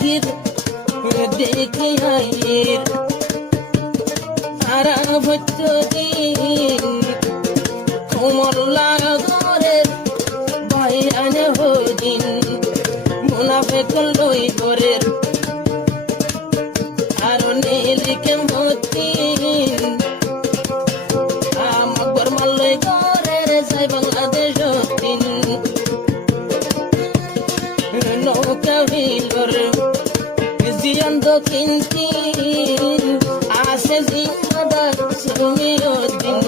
ফকির দেখে আয়ের তারা ভচ্চ দিন কোমল্লা ঘরের বাইরানে হদিন মুনাফেক লই ঘরের আর নীলিকে মতিন আমকবর মাল্লই ঘরের যাই বাংলাদেশ দিন নৌকা ভিলর জিয়ান দক্ষিণ তিন আসে জিম্মাদার সুমিউদ্দিন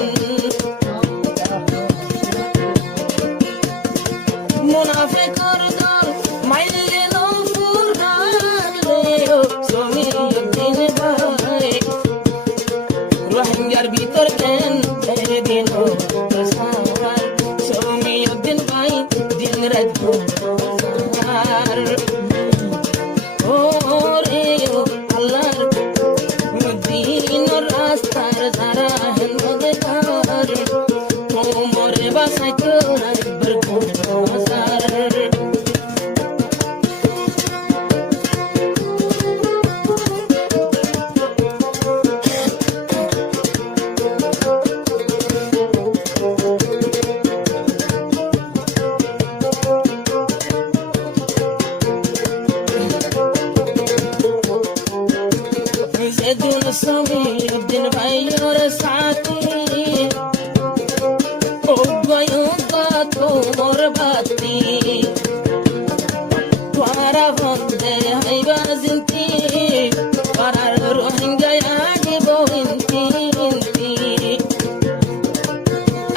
মুনাফিকর দল মাইলে নফুর গান রে সুমিউদ্দিন ভাই রোহিঙ্গার ভিতর কেন ছেড়ে দিন প্রসার সুমিউদ্দিন ভাই দিন রাত ও রে আল্লাহর দিন রাস্তার যারা হেন মগেদার কোমরে বাসায় চোরাই বরকুমার যেদিন সুমিউদ্দিন ভাইয়ের সাথী ও গয়ুকা তোমার বাতি তোরা বন্দে হাইবা জিন্তি পারার রোহিঙ্গা আগে বহিন্তি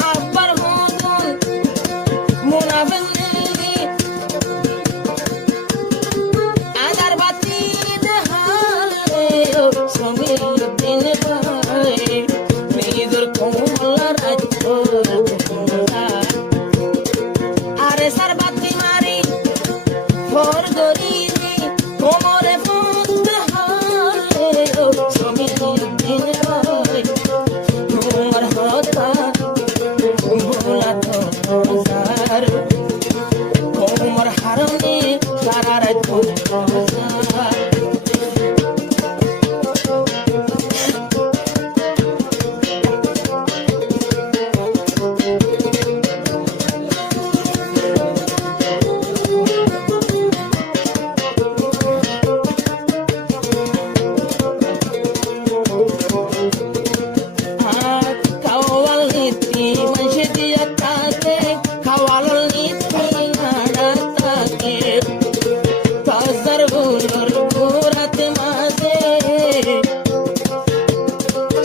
আব্বার মতন মুনাফিক আদার বাতি দেহাল রে সুমিউদ্দিন ভাই নিজের কোমল্লা রাজ্য আরে সার বাতি মারি ফর গরিবি কোমরে ফুট হারে সুমিউদ্দিন ভাই তোমার হতা ভোলা তো সার কোমর হারনে সারা রাজ্য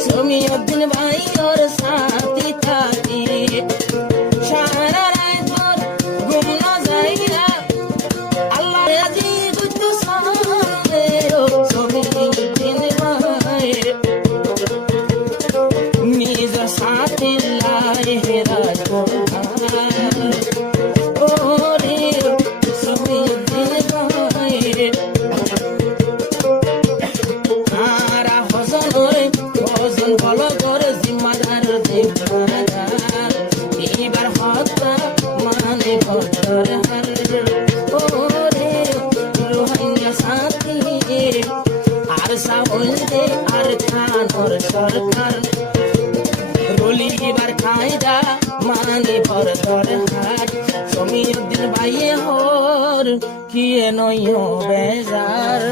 সুমিউদ্দিন ভাই ওর সাথী থাকি সারা রাত ভর ঘুম না যাইয়া আল্লাহ আজি গুচ্ছ সামনে সুমিউদ্দিন ভাই নিজের সাথী লাই হেরাজ ও রে সুমিউদ্দিন ভাই আরা হসন ওরে হসন ভালো করে জিম্মাদার জিম্মাদার এবার হত্যা মানে ভদ্র হার ও রে রোহিঙ্গা সাথী আর সাহলদে আর খানোর সরকার রলিবার কায়দা মানে ভদ্র হার সুমিউদ্দিন ভাইয়ে হর কিয়ে নয় বেজার